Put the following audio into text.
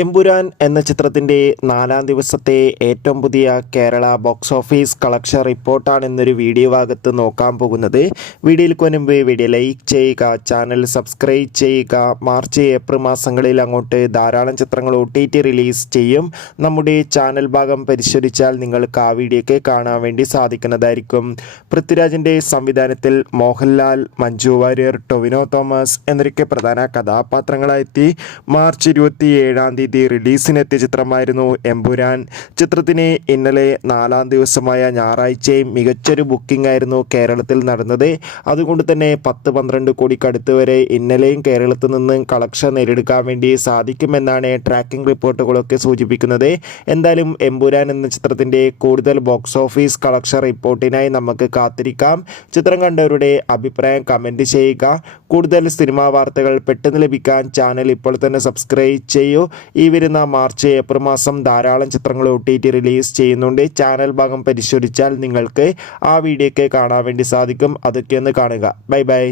എമ്പുരാൻ എന്ന ചിത്രത്തിൻ്റെ 4-ാം ദിവസത്തെ ഏറ്റവും പുതിയ കേരള ബോക്സ് ഓഫീസ് കളക്ഷൻ റിപ്പോർട്ടാണ് ഇന്നൊരു വീഡിയോ ഭാഗത്ത് നോക്കാൻ പോകുന്നത്. വീഡിയോയിൽ മുൻപ് വീഡിയോ ലൈക്ക് ചെയ്യുക, ചാനൽ സബ്സ്ക്രൈബ് ചെയ്യുക. മാർച്ച് ഏപ്രിൽ മാസങ്ങളിൽ അങ്ങോട്ട് ധാരാളം ചിത്രങ്ങൾ OTT റിലീസ് ചെയ്യും. നമ്മുടെ ചാനൽ ഭാഗം പരിശോധിച്ചാൽ നിങ്ങൾക്ക് ആ വീഡിയോയ്ക്ക് കാണാൻ വേണ്ടി സാധിക്കുന്നതായിരിക്കും. പൃഥ്വിരാജിൻ്റെ സംവിധാനത്തിൽ മോഹൻലാൽ, മഞ്ജു വാര്യർ, ടൊവിനോ തോമസ് എന്നൊക്കെ പ്രധാന കഥാപാത്രങ്ങളായെത്തി മാർച്ച് 27-ാം തീയതി റിലീസിനെത്തിയ ചിത്രമായിരുന്നു എമ്പുരാൻ. ചിത്രത്തിന് ഇന്നലെ 4-ാം ദിവസമായ ഞായറാഴ്ചയും മികച്ചൊരു ബുക്കിംഗ് ആയിരുന്നു കേരളത്തിൽ നടന്നത്. അതുകൊണ്ട് തന്നെ 10-12 കോടിക്കടുത്ത് വരെ ഇന്നലെയും കേരളത്തിൽ നിന്ന് കളക്ഷൻ നേടിയെടുക്കാൻ വേണ്ടി സാധിക്കുമെന്നാണ് ട്രാക്കിംഗ് റിപ്പോർട്ടുകളൊക്കെ സൂചിപ്പിക്കുന്നത്. എന്തായാലും എമ്പുരാൻ എന്ന ചിത്രത്തിൻ്റെ കൂടുതൽ ബോക്സ് ഓഫീസ് കളക്ഷൻ റിപ്പോർട്ടിനായി നമുക്ക് കാത്തിരിക്കാം. ചിത്രം കണ്ടവരുടെ അഭിപ്രായം കമൻറ്റ് ചെയ്യുക. കൂടുതൽ സിനിമാ വാർത്തകൾ പെട്ടെന്ന് ലഭിക്കാൻ ചാനൽ ഇപ്പോൾ തന്നെ സബ്സ്ക്രൈബ് ചെയ്യൂ. ഈ വരുന്ന മാർച്ച് ഏപ്രിൽ മാസം ധാരാളം ചിത്രങ്ങൾ OTT റിലീസ് ചെയ്യുന്നുണ്ട്. ചാനൽ ഭാഗം പരിശോധിച്ചാൽ നിങ്ങൾക്ക് ആ വീഡിയോയ്ക്ക് കാണാൻ വേണ്ടി സാധിക്കും. അതൊക്കെ ഒന്ന് കാണുക. Bye bye.